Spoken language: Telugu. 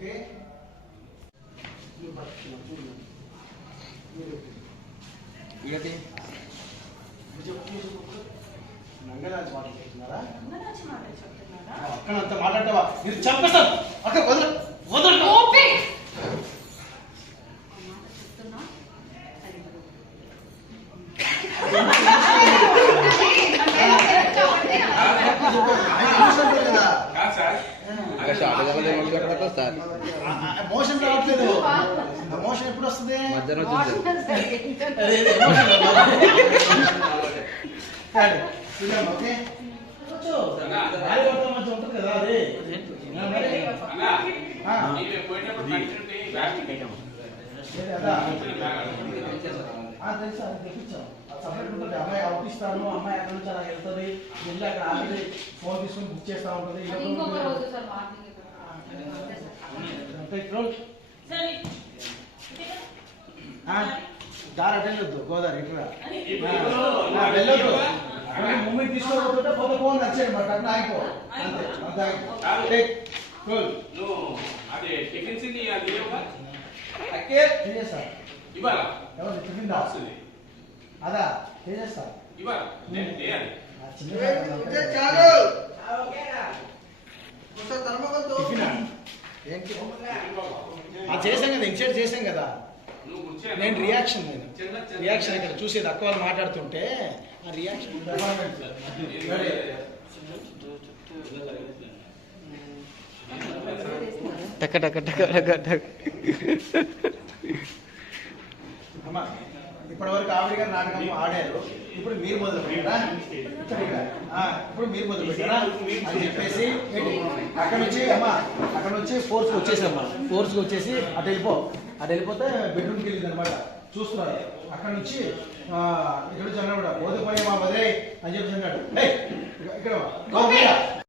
ఓకే నంగరాజు మాటలు చెప్తున్నారా? అక్కడ అంత మాట్లాడతావా? మీరు చంపేస్తాను అక్కడ వదలు మోషన్ రావట్లేదు. మోషన్ ఎప్పుడు వస్తుంది? ఓకే ఉంటుంది కదా అది తెలుసా తెప్పించాం. సపరేట్ ఉంటుంది. అమ్మాయి అవుపిస్తాను, అమ్మాయి అక్కడ నుంచి అలా వెళ్తుంది, వెళ్ళి అక్కడ ఆల్రెడీ ఫోన్ తీసుకొని బుక్ చేస్తూ ఉంటుంది. దారి అటెండ్ వద్దు, గోదావరి ఇట్లా వెళ్ళొద్దు. మూమెంట్ తీసుకోకపోతే కొత్త ఫోన్ నచ్చేది మరి అట్లా ఆగిపో. అంతే అంతే ఎవరు టిఫిన్ వస్తుంది అదా చేసేస్తా చేసాం కదా, ఇన్సైడ్ చేసాం కదా. నేను రియాక్షన్ ఇక్కడ చూసేది అక్క వాళ్ళు మాట్లాడుతుంటే ఆ రియాక్షన్ టక టక టక టక టక. అమ్మా ఇప్పటి వరకు ఆవిడ గారు నాటకం ఆడారు, ఇప్పుడు మీరు మొదలు పెట్టారా? ఇప్పుడు మీరు మొదలు పెట్టారా అని చెప్పేసి అక్కడ నుంచి అమ్మా అక్కడ నుంచి ఫోర్స్కి వచ్చేసమ్మా, ఫోర్స్కి వచ్చేసి అటు వెళ్ళిపోతే బెడ్రూమ్కి వెళ్ళింది అనమాట. చూస్తున్నారు అక్కడ నుంచి ఇక్కడ నుంచి అన్నాడు, ఓదిపోయే మా వదిలే అని చెప్పేసి అన్నాడు. ఇక్కడ